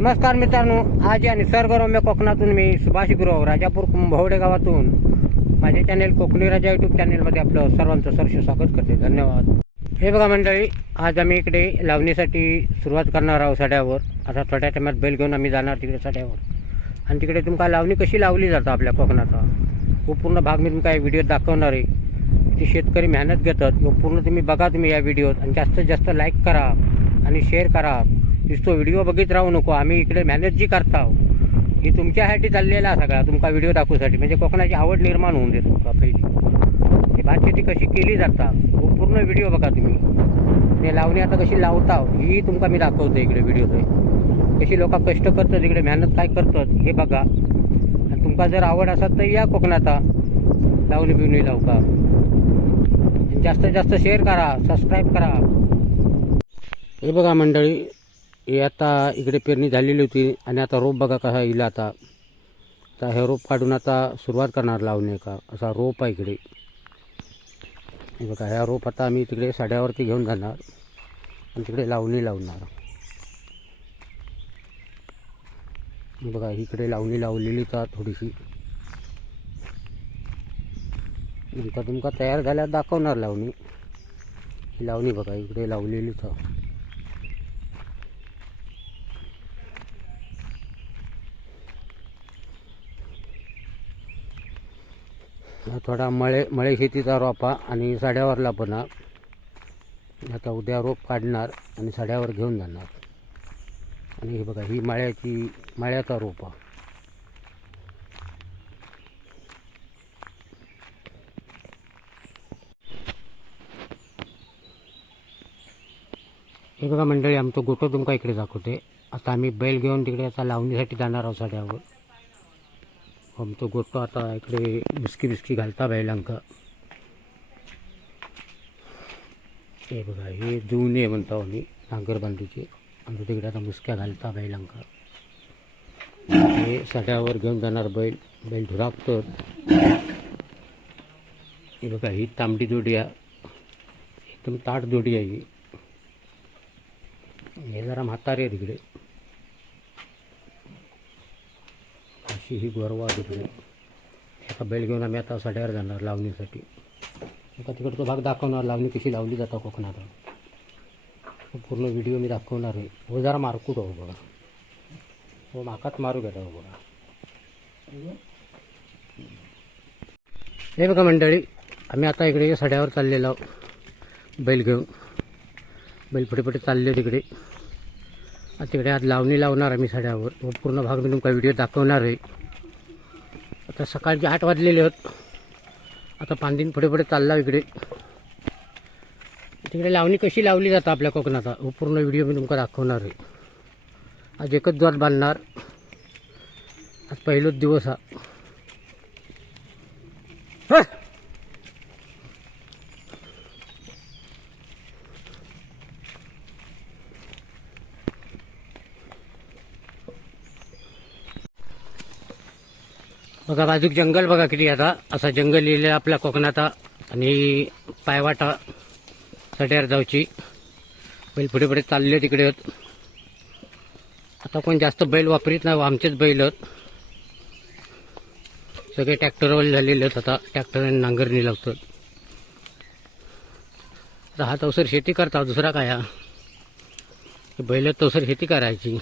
नमस्कार मित्रांनो, आज या निसर्गरम्य कोकणातून मी सुभाष गुरव राजापूर कुंभवडे गावातून माझे चॅनेल कोकणी राजा यूट्यूब चॅनेलमध्ये आपलं सर्वांचं सहर्ष स्वागत करते. धन्यवाद. हे बघा मंडळी, आज आम्ही इकडे लावणीसाठी सुरुवात करणार आहोत साड्यावर. आता थोड्या टायमात बैल घेऊन आम्ही जाणार तिकडे साड्यावर आणि तिकडे तुमका लावणी कशी लावली जातं आपल्या कोकणाचा तो पूर्ण भाग मी तुमका या व्हिडिओत दाखवणार आहे. ते शेतकरी मेहनत घेतात तो पूर्ण तुम्ही बघा तुम्ही या व्हिडिओत आणि जास्तीत जास्त लाईक करा आणि शेअर करा. नुसतो व्हिडिओ बघित राहू नको. आम्ही इकडे मेहनत जी करता ही तुमच्यासाठी चाललेला सगळा तुमका व्हिडिओ दाखवण्यासाठी, म्हणजे कोकणाची आवड निर्माण होऊन दे तुमका. पहिली ही भात शेती कशी केली जाता तो पूर्ण व्हिडिओ बघा तुम्ही. आणि लावणी आता कशी लावता ही तुमका मी दाखवतो इकडे व्हिडिओत. कशी लोक कष्ट करतात इकडे मेहनत काय करतात हे बघा. आणि तुमका जर आवड असत तर या कोकणाचा लावणी बिवणी लावू का. जास्तीत जास्त शेअर करा, सबस्क्राईब करा. हे बघा मंडळी, हे आता इकडे पेरणी झालेली होती आणि आता रोप बघा कसा येईल. आता हे रोप काढून आता सुरुवात करणार लावणे का. असा रोप आहे इकडे. हे बघा, ह्या रोप आता आम्ही तिकडे साड्यावरती घेऊन जाणार आणि तिकडे लावणी लावणार. बघा इकडे लावणी लावलेली तर थोडीशी तुमका तयार झाल्यावर दाखवणार लावणी. ही लावणी बघा इकडे लावलेली तर. थोडा मळे शेतीचा रोपा आणि साड्यावरला पण. आता उद्या रोप काढणार आणि साड्यावर घेऊन जाणार. आणि हे बघा ही माळ्याचा रोपा. हे बघा मंडळी, आमचं गोठं तुमका इकडे दाखवते. आता आम्ही बैल घेऊन तिकडे आता लावणीसाठी जाणार आहोत साड्यावर. आमचं गोठं आता इकडे बिस्की घालता बैलांका. हे बघा हे जुने म्हणतो आम्ही नांगरबांधीचे. आमच्या तिकडे आता मुसक्या घालता बैलांका. हे साड्यावर घेऊन जाणार बैल धुराकतो. हे बघा ही तांबडी जोडी आहे, एकदम ताट जोडी आहे ही. हे जरा म्हातारी आहे तिकडे. अशी ही गोरवा तिकडे. एका बैल घेऊन आम्ही आता साड्यावर जाणार लावणीसाठी. एका तिकडचा भाग दाखवणार लावणी कशी लावली जाता कोकणात. पूर्ण व्हिडिओ मी दाखवणार आहे. हो जरा मारकूट हो बघा, हो माकात मारू घेता हो बघा. हे बघा मंडळी, आम्ही आता इकडे साड्यावर चाललेलो बैल घेऊन. बैल फटे चालले तिकडे. तिकडे आज लावणी लावणार आम्ही साड्यावर. व पूर्ण भाग मी तुमका व्हिडिओ दाखवणार आहे. आता सकाळचे 8 वाजलेले आहेत. आता पांदीन पुढे चालला इकडे. तिकडे लावणी कशी लावली जातं आपल्या कोकणाचा व पूर्ण व्हिडिओ मी तुमका दाखवणार आहे. आज एकच दिवस बांधणार. आज पहिलाच दिवस हा. बघा बाजूक जंगल बघा किती. आता असा जंगल लिहिलेला आपल्या कोकणात. आणि पायवाटा साड्यावर जाऊची. बैल पुढे चालले तिकडे आहेत. आता कोण जास्त बैल वापरीत नाही, आमचेच बैल आहेत. सगळे ट्रॅक्टरवर झालेले आहेत. आता ट्रॅक्टरने नांगरणी लावतात. आता हा तवसर शेती करता, दुसरा काय हा. बैल तवसर शेती करायची,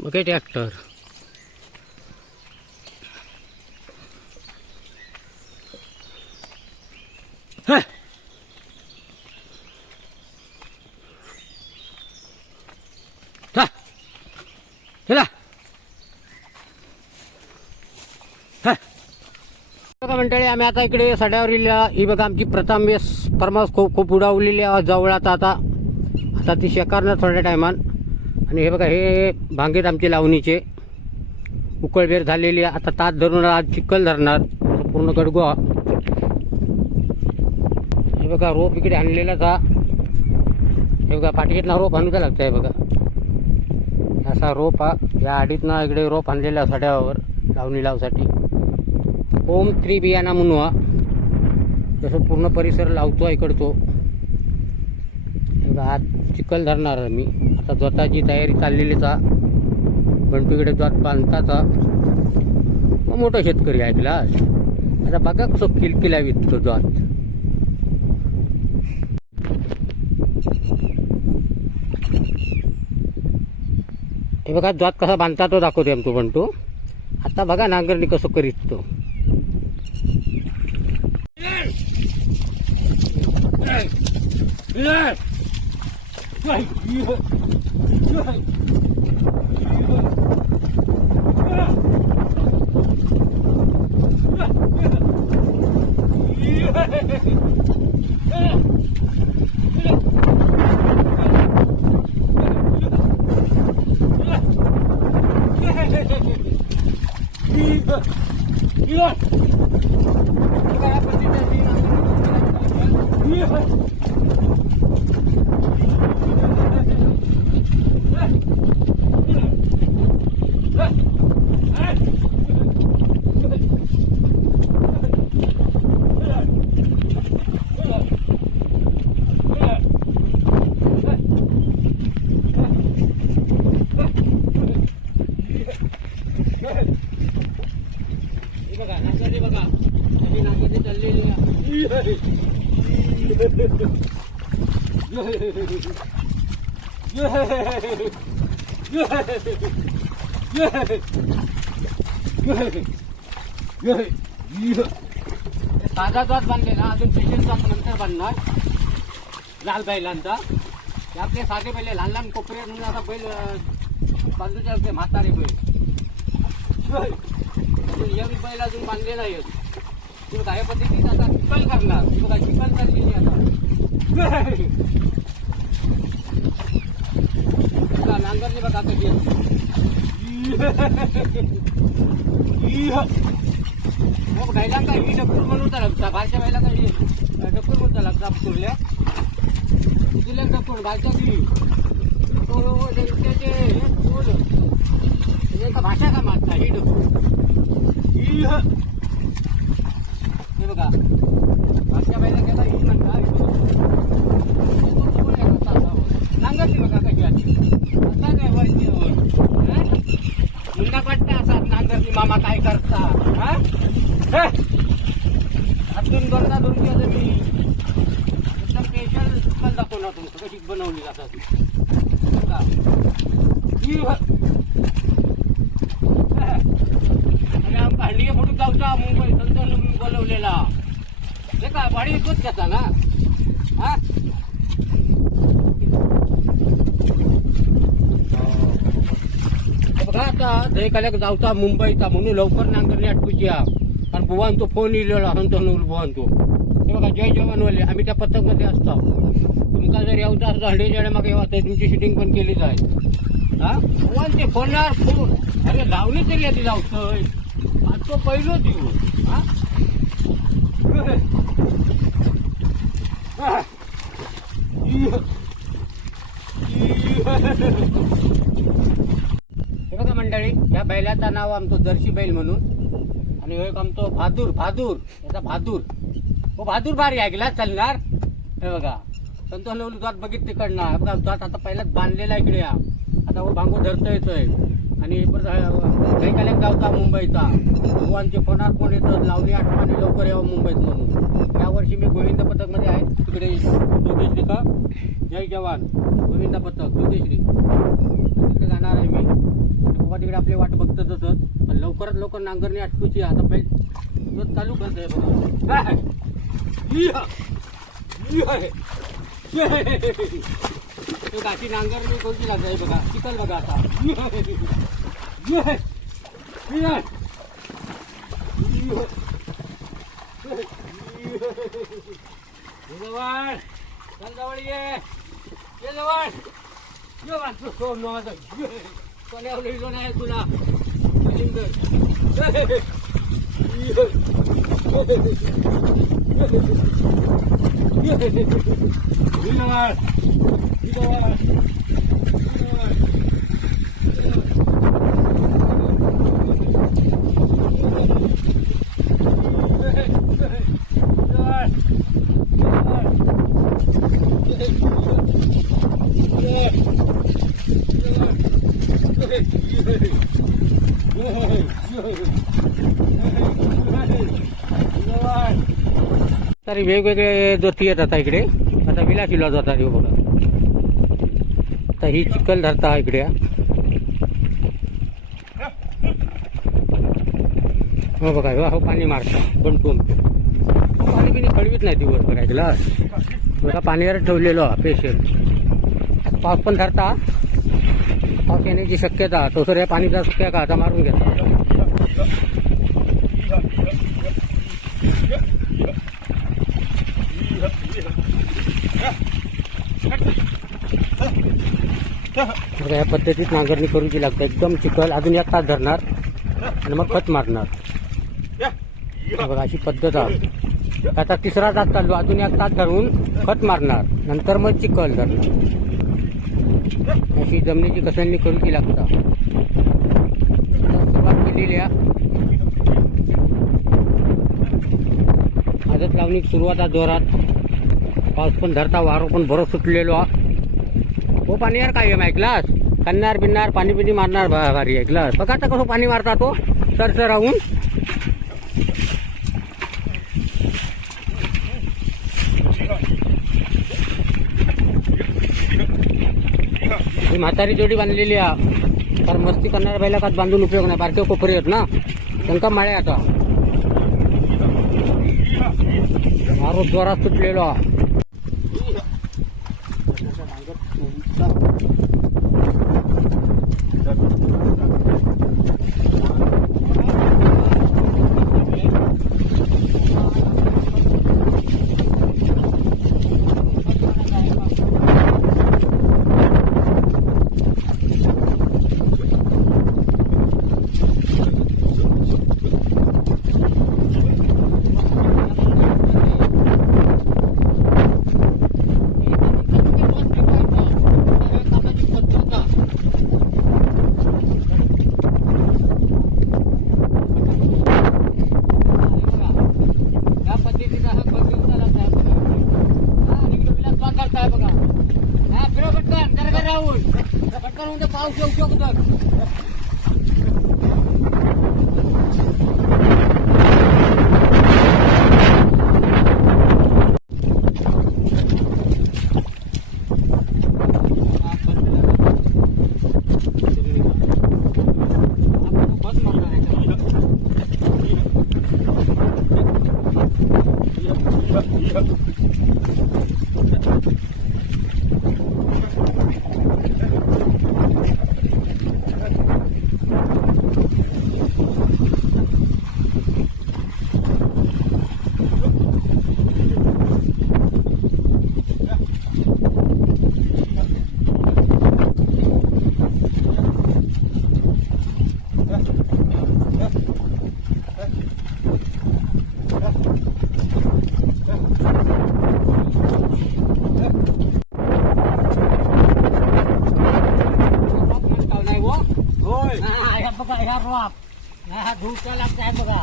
मग काय ट्रॅक्टर. चला बघा मंडळी, आम्ही आता इकडे साड्यावर ही बघा आमची प्रथमेश फर्मास खूप उडावलेली जवळात. आता ती शेकारणार थोड्या टायमान. आणि हे बघा हे भांगेत आमचे लावणीचे उकळबेर झालेली. आता तास धरून आज चिखल धरणार पूर्ण गडगो. हे बघा रोप इकडे आणलेलाच हा. हे बघा पाठीतला रोप आणूचा लागतं. हे बघा असा रोप हा. या आडीतनं इकडे रोप आणलेला साड्यावर लावणी लावसाठी. ओम त्रिबियाणा म्हणून हा. तसं पूर्ण परिसर लावतो इकडतो. आज चिखल धरणार मी. आता स्वतःची तयारी चाललेलीच हा. बंटू इकडे जात बांधताचा मोठा शेतकरी ऐकला. आता बघा कसं किलकिलावीत तो जात. हे बघा जात कसा बांधता तो दाखवते आमतो बंटू. आता बघा नांगरणी कसं करीत तो. बघा नांगरणी बघा आणि नांगरणी चाललेली ताजा जात बांधलेला अजून स्पेशल जात नंतर बांधणार लाल बैलांचा. आपले साधे बैल लहान लहान कोपरे म्हणून आता बैल बांधूचे म्हातारे बैल एवढी बैल अजून बांधले नाही. तुम्ही काही पद्धतीने आता चिखल करणार. बघा चिखल करलेली आता नांगरणी बघा कधी बैलांका ही डपूर म्हणून तर लागता. बाहेरच्या बैलांका ही डपूर म्हणून लागता. तुरल्या तुरल्या डपूर बाहेरच्या त्याची भाषा का मागता ही डपूर. हे बघा बाहेरच्या बैला गेला ही म्हणता नांगरली बघा कशी असा काय वरती मुंडा पट्टा असा नांगरली. मामा काय करता अजून दोनदा दोन दिवस मी एकदम स्पेशल चिकन दाखवणार तुमचं कशी बनवली जातात. आणि आमचा हंडी फोटो जाऊचा मुंबई संतोष बोलवलेला हे का भाडी इकूच घेता ना. हा बघा आता दहीकाल्याक जाऊचा मुंबईचा म्हणून लवकर नांगरणी आठवूची. कारण बुवान तो फोन इलेला संतोष बुवान तो. हे बघा जय जवान वाले आम्ही त्या पथकमध्ये असतो. तुमका जर यावचा असतो हंडेच्या मागे येवा तर तुमची शूटिंग पण केली जाईल. हा बुवान ते फोनवर फोन अरे लावली तरी आधी लावतोय. आज तो पहिलो दिवस. हा हे बघा मंडळी या बैलाचं नाव आमचं जर्सी बैल म्हणून. आणि एक आमचं बहादूर बहादूर याचा बहादूर हो बहादूर बारी ऐकला चालणार. हे बघा संतोष नवली जात बघित तिकडणार. बघा जात आता पहिलाच बांधलेला इकडे या. आता हो भांगू धरता येतोय. आणि गईकाल्याक जाऊचा मुंबईचा भगवानचे फोनार फोन येतात लावणी आठवणी लवकर यावं मुंबईत म्हणून. यावर्षी मी गोविंद पथकमध्ये आहे. तिकडे जोगेश्री का जय जवान गोविंद पथक जोगेश्री तिकडे जाणार आहे मी. बाबा तिकडे आपली वाट बघतच होतं. पण लवकरात लवकर नांगरणी आठवूची. आता पहिले चालू करतोय बघा. गाठी नांगरणी कोणती लागत आहे बघा. चिखल बघा आता जवळ जवळ ये जवळ ये वाचतो सोम माझं कोण्यावर लिहिलो नाही तुला. Okay. तरी वेगवेगळे जोती येतात आता इकडे. आता विलासिला जातात हे बघा. आता ही चिखल धरता इकडे. हो बघा, हो पाणी मारता बनटून. पाणी बिनी खळवीत नाही दिवसभर ऐकला बघा. पाणीवर ठेवलेलो पेशल. पाऊस पण धरता. पाऊस येण्याची शक्यता तो सर या पाणीचा सुक्या का आता मारून घेता. या पद्धतीत नांगरणी करूची लागते. एकदम चिखल. अजून 1 तास धरणार आणि मग खत मारणार. बघा अशी पद्धत आहे. आता 3रा तास चालू. अजून 1 तास धरून खत मारणार. नंतर मग चिखल धरणार. अशी जमिनीची कसरणी करूची लागता. सुरुवात केलेली आहे. आजच लावणी सुरुवात आहे जोरात. पाऊस पण धरता. वारो पण बरं सुटलेलो आहे. हो पाणी यार काय ऐकलास. कन्नार बिन्नार पाणी बिनी मारणार भारी ऐकलास. बघा आता कसं पाणी मारता तो सरसर राहून. ही म्हातारी जोडी बांधलेली आहे. तर मस्ती करणाऱ्या बाईला कात बांधून उपयोग नाही. बारके कोपरे आहेत ना त्यांना माळे. आता मारो जोरात सुटलेलो आहे. पाऊस येऊ शकतो. बघा ह्या रोप हा धूळचा लागताय बघा.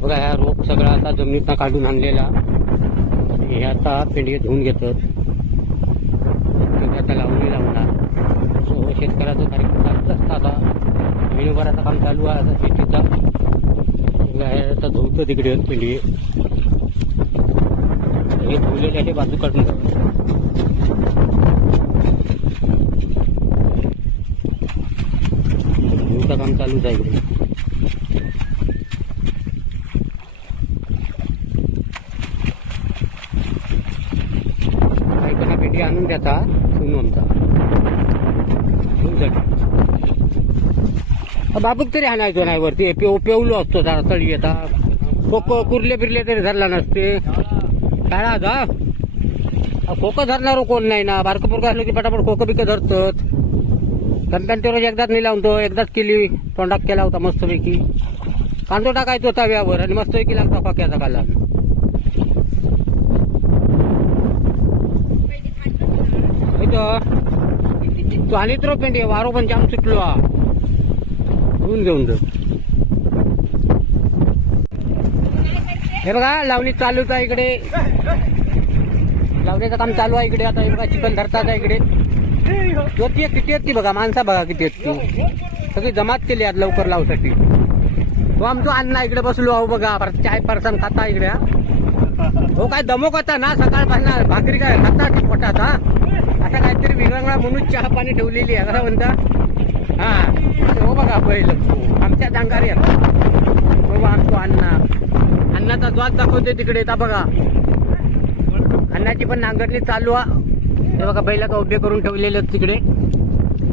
बघा ह्या रोप सगळा आता जमिनीतनं काढून आणलेला. हे आता पेंडे धुवून घेतात. आता लावणी लावणार. शेतकऱ्याचा कार्यक्रम चालूच असता. आता महिन्याभराचं काम चालू आहे आता शेतीचा. आता धुवतं तिकडे पेंडी. हे धुवलेले आहे बाजू काढून धुवचं काम चालूच आहे इकडे. काही पेंडी आणून द्याचा ठेवून आमचा बाबूक तरी आणायचो नाही वरती. पेवलो असतो जरा तळी. येता खोक कुरले फिरले तरी धरला नसते. शाळा जा खोकं धरणार कोण नाही ना. बारकं पोरकं असलं की पटापट खोकं बिकं धरतात. कंटांटेवर एकदाच नाही लावतो. एकदाच केली तोंडात केला होता मस्तपैकी. कांदो टाकायचो तव्यावर आणि मस्तपैकी लागता खोक्याचा काला. तू आणीत रो पेंडी वारो पण जाम सुटलो हा घेऊन जा. हे बघा लावणी चालूच आहे इकडे, लावणीचं काम चालू आहे इकडे. आता हे बघा चिखल धरतात आहे इकडे. किती आहेत ती बघा, माणसा बघा किती आहेत ती, सगळी जमात केली आहेत लवकर लावसाठी. तो आमचो अण्णा इकडे बसलो आहो बघा, चाय परसन खाता इकडे. हो काय दमक होता ना सकाळपासून, भाकरी काय खाता पोटात. हा आता काहीतरी वेगळा म्हणून चहा पाणी ठेवलेली आहे, कसं म्हणता. हा हो बघा पहिलं आमच्या जांगारी बाबा आमचो अण्णा. अण्णाचा द्वाद दाखवते तिकडे येता बघा. अण्णाची पण नांगरणी चालू आहे. हे बघा बैला का उभे करून ठेवलेले तिकडे.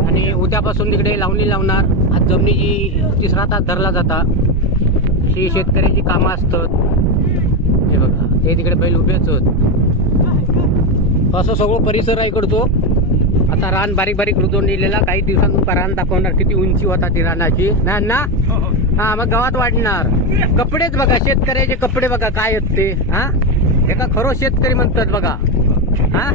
आणि उद्यापासून तिकडे लावणी लावणार. आज जमिनीची तिसरा तास धरला जाता, अशी शेतकऱ्याची कामं असतात. हे बघा ते तिकडे बैल उभेच होत. असं सगळं परिसर आहे इकडचो. आता रान बारीक बारीक रुजवून नेलेला. काही दिवसांतून रान दाखवणार किती उंची होता ती रानाची ना ना. हा मग गावात वाढणार. कपडेच बघा शेतकऱ्याचे कपडे बघा काय आहेत ते. हा एका खरो शेतकरी म्हणतात बघा. हा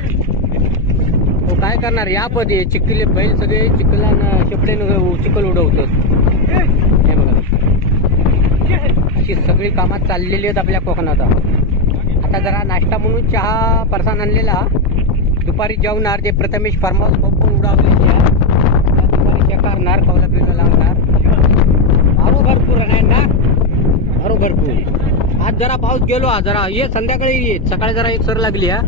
तो काय करणार यापदी चिखले बैल सगळे चिखलानं शेपडेनं चिखल उडवतात. हे बघा अशी सगळी कामात चाललेली आहेत आपल्या कोकणात. आता जरा नाश्ता म्हणून चहा परसान आणलेला. दुपारी जेवणार ते प्रथमेश फार्म हाऊस पण उडावलेली आहे. दुपारी शेकारणार कौला बिरला लावणार. मारो भरपूर आहे ना, मारो भरपूर. आज जरा पाऊस गेलो हा जरा ये संध्याकाळी ये. सकाळी जरा एक सर लागली हा.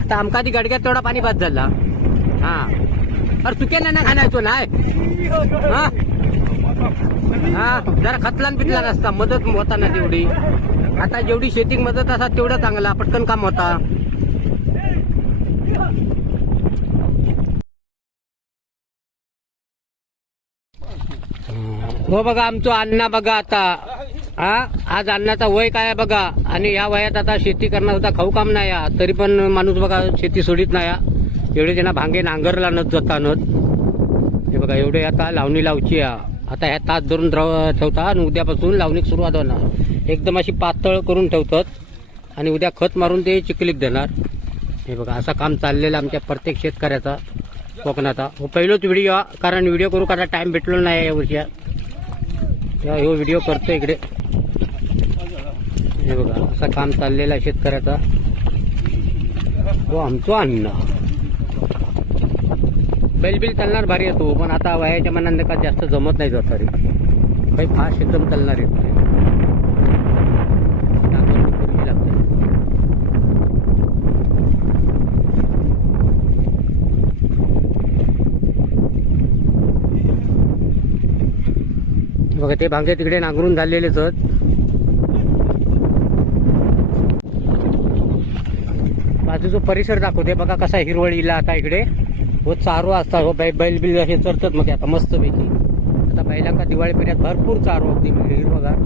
आता आमका ती गडग्यात तेवढा पाणी पास झाला. हा अरे तुके ना खाण्याचो नाही. हा जरा खतलान पितला नसता मदत होता ना तेवढी. आता जेवढी शेतीक मदत असतात तेवढा चांगला पटकन काम होता. हो बघा आमचं अण्णा बघा आता. हा आज अण्णाचा वय काय बघा. आणि या वयात आता शेती करणार होता खाऊ काम नाही. तरी पण माणूस बघा शेती सोडित नाही. एवढे त्यांना भांगे नांगरला नत जातानत. हे बघा एवढे आता लावणी लावची. आता ह्या तास धरून ठेवता आणि उद्यापासून लावणी सुरुवात होणार. एकदम अशी पातळ करून ठेवतात आणि उद्या खत मारून ते चिखलीत देणार. हे बघा असं काम चाललेलं आमच्या प्रत्येक शेतकऱ्याचा कोकणाचा. हो पहिलोच व्हिडिओ कारण व्हिडिओ करू का टाइम भेटलो नाही या वर्षी. तेव्हा हो व्हिडिओ करतो इकडे. हे बघा असं काम चाललेलं आहे शेतकऱ्याचा. हो आमचो अण्णा बैलबिल चालणार भारी येतो. पण आता वयाच्या मनाने का जास्त जमत नाही जात. तरी काही फास्ट एकदम चालणार येत नाही. बघा ते भांगे तिकडे नांगरून झालेलेच आहेत. बाजूचा परिसर दाखवते बघा कसा हिरवळीला आता इकडे. हो चारो असतात हो बैल बिल असे चरतात मग आता मस्त पैकी. आता बैलांका दिवाळी पेऱ्यात भरपूर चारो अगदी हिरवगार.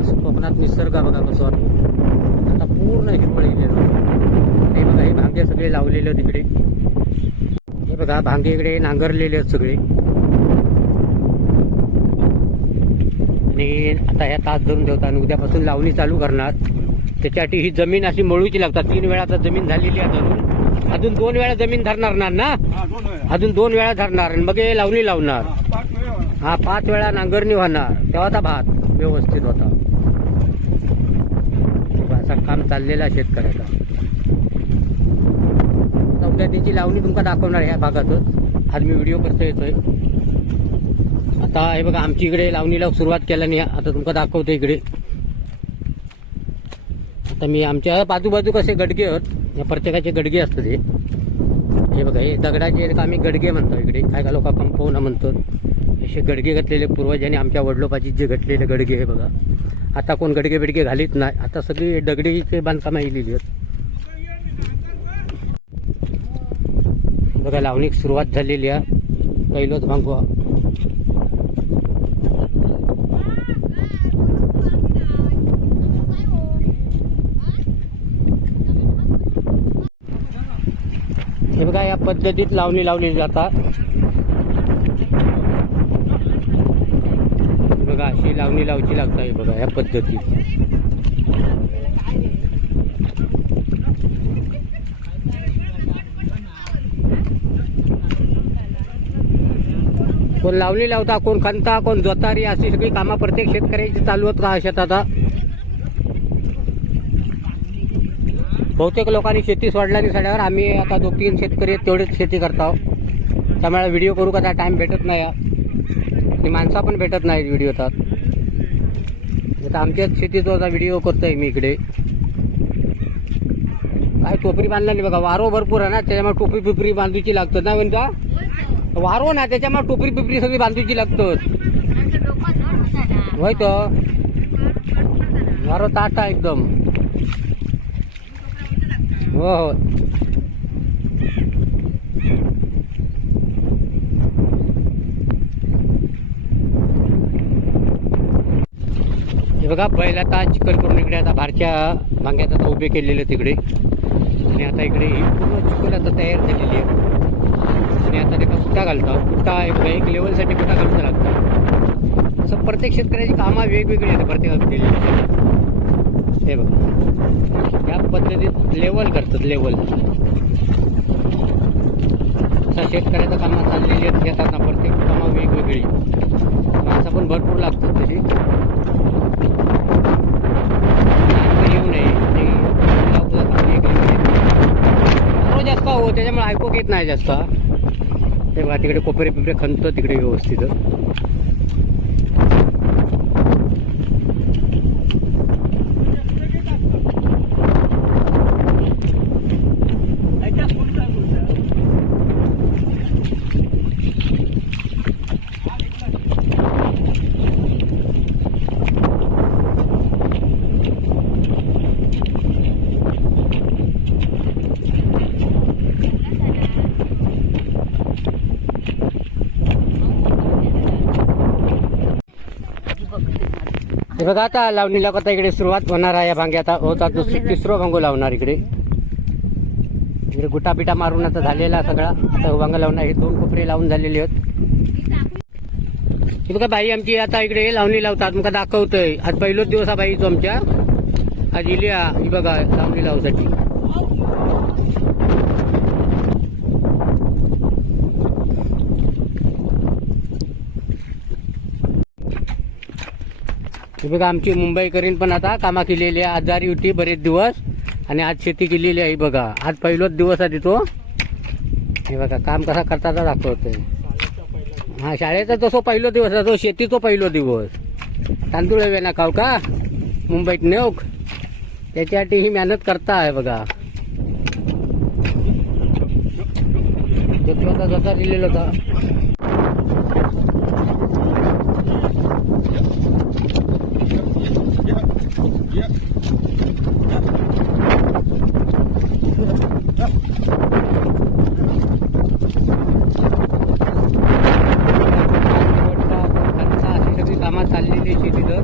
असं कोकणात निसर्ग बघा कसं वाटतं. आता पूर्ण हिरवळीलेलं. हे बघा हे भांगे सगळे लावलेले तिकडे. हे बघा भांगे इकडे नांगरलेले आहेत सगळे. आणि आता ह्या तास धरून ठेवतात आणि उद्यापासून लावणी चालू करणार. त्याच्यासाठी ही जमीन अशी मळूची लागतात. 3 वेळा आता जमीन झालेली आहे धरून. अजून 2 वेळा जमीन धरणार ना. अजून 2 वेळा धरणार आणि मग हे लावणी लावणार. हा 5 वेळा नांगरणी होणार तेव्हा आता भात व्यवस्थित होता. असं काम चाललेलं आहे शेतकऱ्याचा. आता उद्या त्याची लावणी तुमका दाखवणार ह्या भागातच. आज मी व्हिडिओ करतो येतोय. आता हे बघा आमची इकडे लावणीला सुरुवात केल्याने आता तुमका दाखवतो इकडे. आता मी आमच्या बाजूबाजू कसे गडगे आहेत. या प्रत्येकाचे गडगे असतात. हे बघा हे दगडाचे आम्ही गडगे म्हणतो इकडे. काय का लोक कंपाऊंड म्हणतात. असे गडगे घातलेले पूर्वजांनी आमच्या वडलोपाची जे घातलेले गडगे हे बघा. आता कोण गडगे बिडगे घालीत नाही. आता सगळी दगडीचे बांधकाम केलेली आहेत. बघा लावणी सुरुवात झालेली आहे. पहिलंच भांगवा. हे बघा या पद्धतीत लावणी लावली जातात. बघा अशी लावणी लावची लागतात. हे बघा या पद्धतीत. कोण लावणी लावता, कोण खणता, कोण जोतारी, अशी सगळी कामं प्रत्येक शेतकऱ्याची चालू आहेत का शेतात. बहुतेक लोकांनी शेती सोडल्याने सड्यावर. आम्ही आता 2-3 शेतकरी आहेत, तेवढेच शेती करतो. त्यामुळे व्हिडिओ करू का टाईम भेटत नाही आणि माणसा पण भेटत नाहीत व्हिडिओ तर. आता आमच्याच शेतीचा आता व्हिडिओ करतोय मी इकडे. काय टोपरी बांधला नाही बघा, वारो भरपूर आहे ना, त्याच्यामुळे टोपरी पिपरी बांधूची लागतात ना. म्हणता वारो ना, त्याच्यामुळे टोपरी पिपरी सगळी बांधूची लागतात. होय तो वारो ताटा एकदम. हो हो. हे बघा बैल आता चिखल करून इकडे आता बारच्या भांग्यात आता उभे केलेले तिकडे. आणि आता इकडे ही पूर्ण चिखल आता तयार झालेली आहे. आणि आता त्याचा कुटा घालतो. कुटा एक लेवलसाठी कुटा घालता लागतं. असं प्रत्येक शेतकऱ्याची कामं वेगवेगळी आहेत प्रत्येकात केलेली. हे बघा या पद्धतीत लेवल करतात. लेवल असा शेतकऱ्याचं कामं चाललेली आहेत शेतात ना. प्रत्येक कामं वेगवेगळी. माणसं पण भरपूर लागतात तशी. येऊ नये जास्त हो, त्याच्यामुळे ऐकूक येत नाही जास्त. हे बघा तिकडे कोपरे पिपरे खणतं तिकडे व्यवस्थित. हे बघा आता लावणीला आता इकडे सुरुवात होणार आहे. या भांगे आता होता तिसरं भांगो लावणार इकडे. इकडे गुटा पिटा मारून आता झालेला सगळा. आता भांग लावणार. हे 2 कोपरे लावून झालेले आहेत. हे बघा बाई आमची आता इकडे लावणी लावतात. मग दाखवतोय. आज पहिलोच दिवस हा बाईचो आमच्या. आज इली ही बघा लावणी लावसाठी. हे बघा आमची मुंबईकरीन पण आता कामा केलेली आहे. आजारी होती बरेच दिवस आणि आज शेती केलेली आहे. बघा आज पहिलोच दिवस आहे तो. हे बघा काम कसा करता दाखवतोय. हा शाळेचा तसं पहिलो दिवस आहे तो. शेतीचा पहिलो दिवस. तांदूळ वेना खाऊ का मुंबईत नेऊक, त्याच्यासाठी ही मेहनत करता आहे बघा. जसा दिलेला होता. अशी सगळी कामात चाललेली शेतीचं.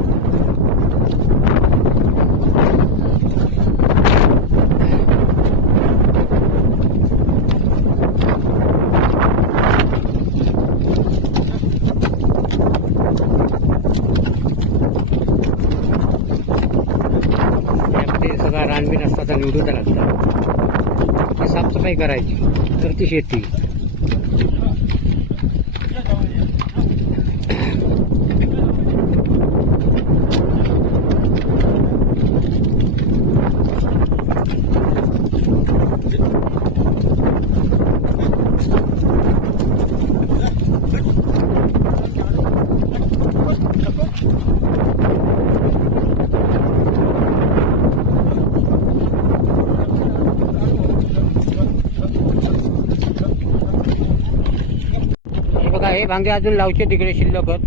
सगळा रानबीन असतात आणि निवडून लागतात. साफसफाई करायची तर ती शेती. हे भांगे अजून लावचे तिकडे शिल्लकच.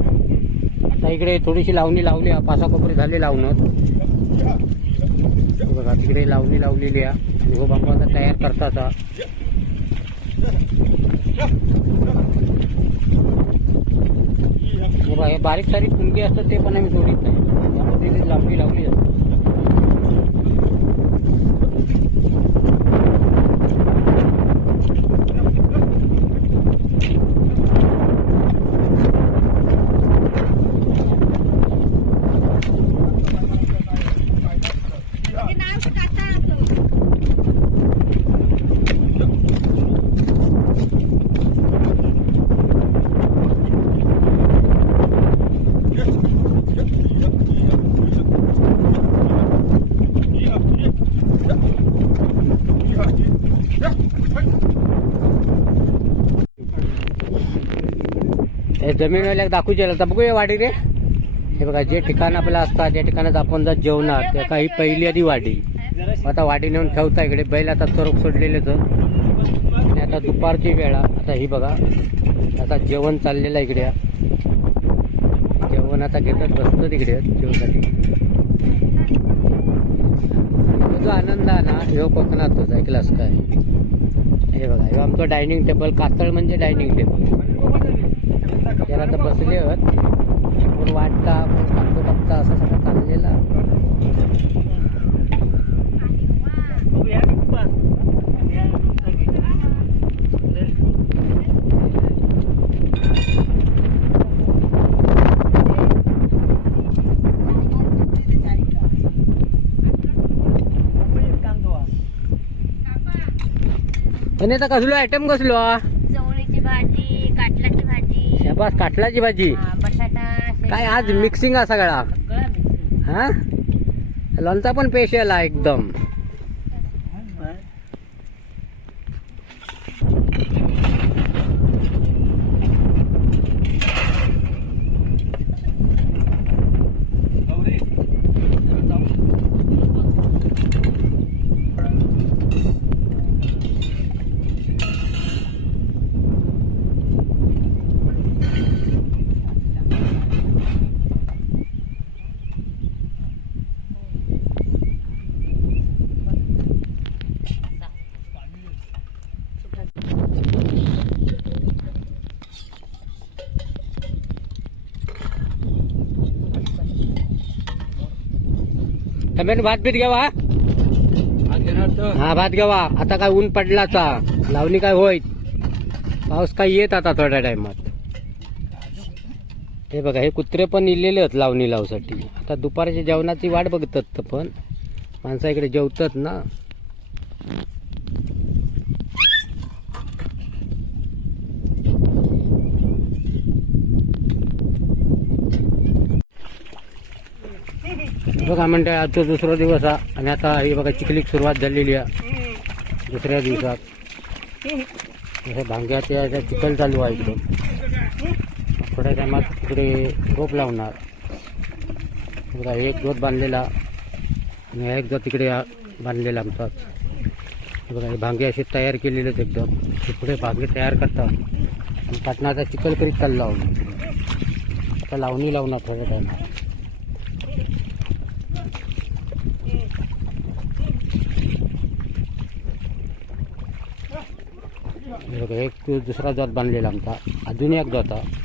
आता इकडे थोडीशी लावणी लावली. 5-6 कोपरे झाले लावणं. बघा तिकडे लावणी लावलेली आहे. आणि हो भांगो आता तयार करतात. बघा हे बारीक सारीक कुंडी असतात ते पण आम्ही सोडित नाही. त्यामध्ये लावणी लावली असते. हे जमीनवाल्याक दाखवू आता बघूया वाडी रे. हे बघा जे ठिकाण आपलं असतात त्या ठिकाणात आपण जर जेवणार त्या काही पहिली आधी वाडी. आता वाडी नेऊन ठेवता इकडे बैल आता चरोक सोडलेलेच. आणि आता दुपारची वेळा आता ही बघा आता जेवण चाललेलं आहे इकडे. जेवण आता घेतात बसतं तिकडे जेवणासाठी. जो आनंद आहे ना ह्यो कोकणातच ऐकलास काय. हे बघा हे आमचं डायनिंग टेबल. कातळ म्हणजे डायनिंग टेबल. त्याला आता बसले आहेत कोण वाटता कोण कापतो कापता असं सगळं चाललेला. आणि आता कसलो आयटम कसलो चवळीची भाजी, काटलाची भाजी, शाबास काटलाची भाजी. बटाटा काय आज मिक्सिंग आहे सगळा. हा लोणचा पण स्पेशल आहे एकदम. टमेटो भात बीत घ्यावा. हा भात घ्यावा. आता काय ऊन पडलाचा लावणी काय होय. पाऊस काय येत आता थोड्या टायमात. हे बघा हे कुत्रे पण इलेले आहेत लावणी लावसाठी. आता दुपारच्या जेवणाची वाट बघतात पण माणसा इकडे जेवतात ना. बघा म्हणते आजचा दुसरा दिवस हा. आणि आता ही बघा चिखलीक सुरुवात झालेली आहे दुसऱ्या दिवसात. भांग्याच्या चिखल चालू आहे इकडे. थोड्या टायमात तिकडे रोप लावणार. बघा एक जोत बांधलेला आणि एक जोत तिकडे बांधलेला आमचा. बघा हे भांगे असे तयार केलेले आहेत एकदम. ते पुढे भांगे तयार करतात आणि पाटणाचा चिखल करीत चालला. आता लावणी लावणार थोड्या टायमात. बघा एक दुसरा जोत बांधलेला आमचा. अजून एक जोत आहे.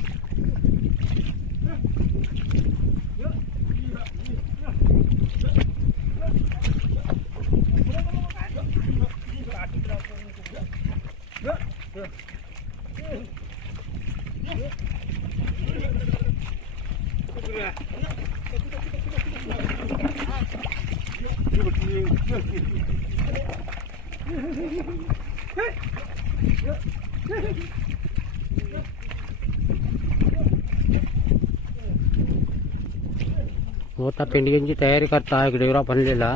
तो आता पेंडियांची तयारी करता इकडे एवढा बनलेला.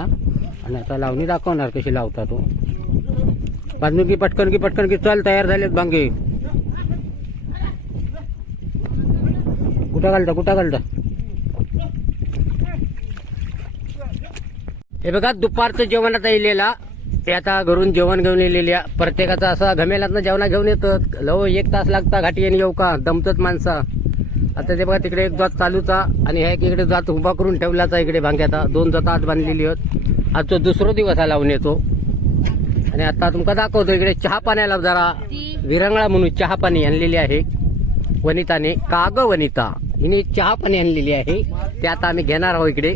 आणि आता लावणी दाखवणार कशी लावता तो. बांधून की पटकन की चल तयार झालेत भांगे. कुठं घालता. हे बघा दुपारचं जेवण आता येलेला. ते आता घरून जेवण घेऊन येलेल्या. प्रत्येकाचा असा घमेलातनं जेवणा घेऊन येतात. लव 1 तास लागता घाटी आणि येऊ का दमतात माणसा. आता ते बघा तिकडे एक जात चालूचा आणि ह्या इकडे जात उभा करून ठेवलाचा इकडे भांग्याचा. 2 जात आत बांधलेली आहेत. आजचा दुसरा दिवस हा लावून येतो. आणि आता तुमका दाखवतो इकडे चहा पाण्याला जरा विरंगळा म्हणून चहा पाणी आणलेली आहे वनिताने. काग वनिता हिने चहा पाणी आणलेली आहे. ते आता आम्ही घेणार आहोत इकडे.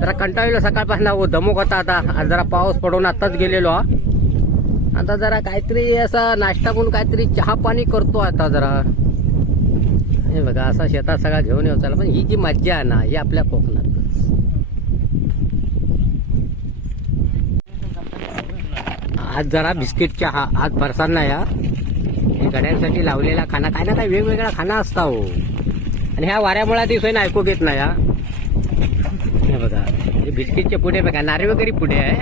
जरा कंटाळलो सकाळपासून हो धमक होता. आता जरा पाऊस पडून आताच गेलेलो. आता जरा काहीतरी असा नाश्ता म्हणून काहीतरी चहा पाणी करतो आता जरा. हे बघा असा शेतात सगळा घेऊन येऊ चालला. पण ही जी मज्जा आहे ना ही आपल्या कोकणातच. आज जरा बिस्किट चहा. आज फरसाण नाही या गड्यांसाठी लावलेला खाना. काय ना काय वेगवेगळा खाना असता हो. आणि ह्या वाऱ्यामुळे दिवस ना ऐकू घेत नाही. हे बघा हे बिस्किटचे पुढे बघा नारळ वगैरे पुढे आहे.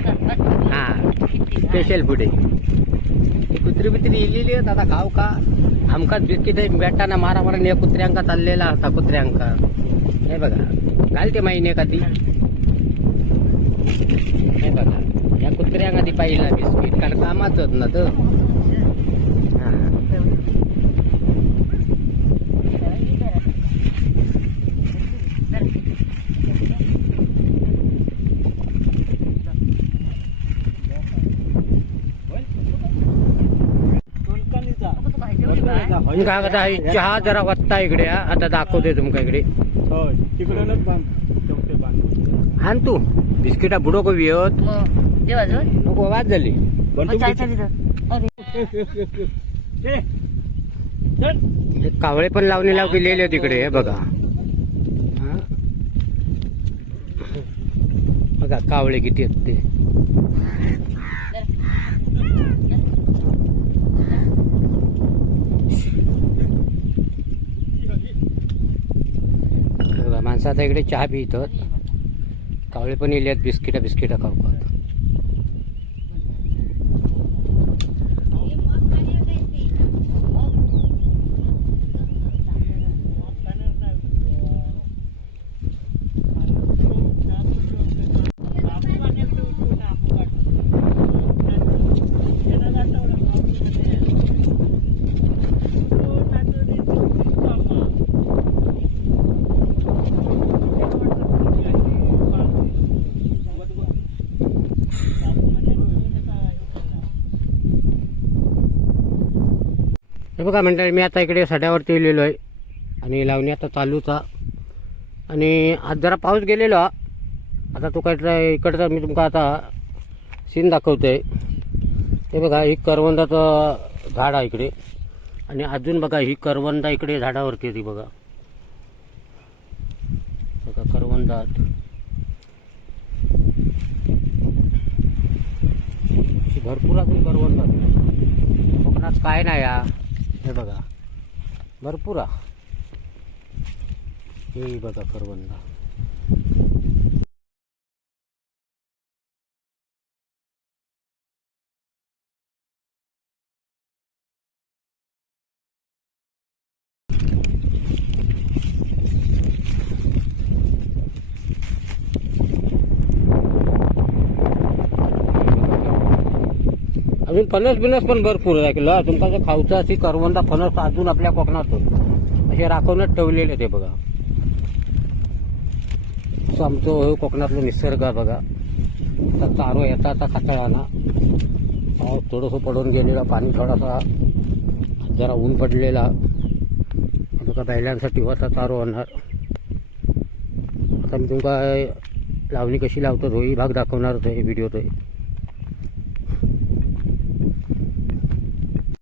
हा स्पेशल पुढे. ही कुत्री बित्री इलेली आहेत आता खाऊ का. हमकाच बिस्किट भेटताना मारा मारा कुत्र्यांका चाललेला होता कुत्र्यांका. हे बघा घालते माहिने कधी. हे बघा या कुत्र्यांका ती पाहिला बिस्किट कारण कामाचंच ना तर. का आता ही चहा जरा वाजता इकडे हा. आता दाखवते तुमका इकडे. आण तू बिस्किटा बुडो को वियत नको वाद झाली. हे कावळे पण लावणी लाव गेलेले तिकडे. हे बघा हा. बघा कावळे किती आहेत ते. माणसं आता इकडे चहा पितात. कावळे पण येले आहेत बिस्किटा खाऊ. हे बघा मंडळी मी आता इकडे सड्यावरती येलेलो आहे आणि लावणी आता चालूच आहे. आणि आज जरा पाऊस गेलेलो आता तो काय इकडचा मी तुमका आता सीन दाखवतोय. हे बघा ही करवंदाचं झाड आहे इकडे. आणि अजून बघा ही करवंदा इकडे झाडावरती येते बघा. बघा करवंदात भरपूर अजून करवंदात. कोकणात काय नाही या. हे बघा भरपूर हे बघा करवंदा. अजून फणस बिनस पण भरपूर आहे. तुमका जर खाऊचा अशी करवंदा फणस अजून आपल्या कोकणात असे राखूनच ठेवलेले ते बघा. असं आमचं कोकणातलं निसर्ग आहे बघा. आता चारो येता आता खताळाना पाऊस थोडंसं पडून गेलेला. पाणी थोडासा जरा ऊन पडलेला. बघा बैलांसाठी होता चारो होणार. आता मी तुमका लावणी कशी लावतो ही भाग दाखवणार होतो हे व्हिडिओ.